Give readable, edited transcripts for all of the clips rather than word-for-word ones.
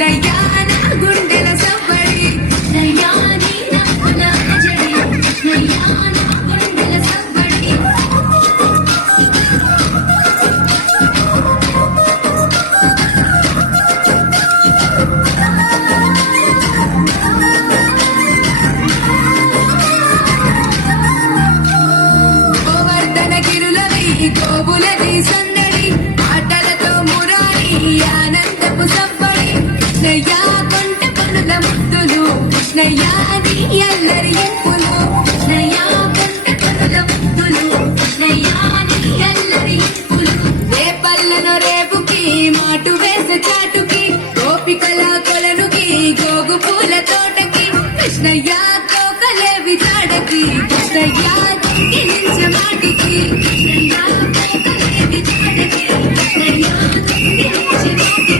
కృష్ణయ్య నా గుండెల సవ్వడి కృష్ణయ్య నీ నవ్వుల అజడి కృష్ణయ్య నా గుండెల సవ్వడి గోవర్ధన గిరులవి గోవులది సందడి ఆటలతో మురారి ఆనందపు సవ్వడి కృష్ణయ్య కొంట పనుల ముద్దులు కృష్ణయ్య నీ అల్లరి ఇంపులు కృష్ణయ్య కొంట పనుల ముద్దులు కృష్ణయ్య నీ అల్లరి ఇంపులు రేపల్లన రేపుకి మాటు వేస చాటుకి గోపికల కొలనుకి గోగు పూల తోటకి కృష్ణయ్య కోకలేవి జాడకి కృష్ణయ్య దించ మాటికి కృష్ణయ్య కోకలేవి జాడకి కృష్ణయ్య దించ మాటికి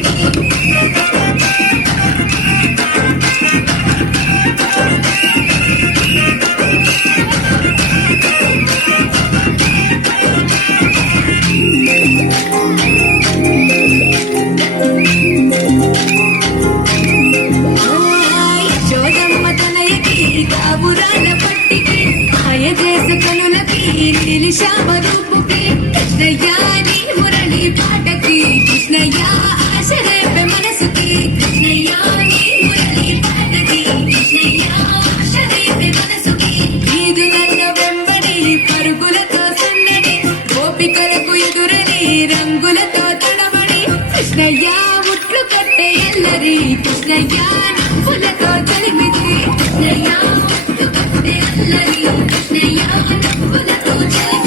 యశోదమ్మ తనయకి కాబురాల పట్టికి మాయ చేస కనులకి నిలిశామ రూపుకి కృష్ణయ్య నీ మురళి పాటకి కృష్ణయ్య ఆశ రేపే మనసుకి కృష్ణయ్య నీ మురళి పాటకి కృష్ణయ్య ఆశ రేపే మనసుకి వీధులన్న వెంబడి పరుగులతో సన్నడి గోపికలకు ఎదురని రంగులతో తడబడి కృష్ణయ్య ముట్లు కట్టే ఎల్లరి కృష్ణయ్య నవ్వులతో చలిమిది కృష్ణయ్య ముట్లు కట్టే అల్లరి కృష్ణయ్య నవ్వులతో చలి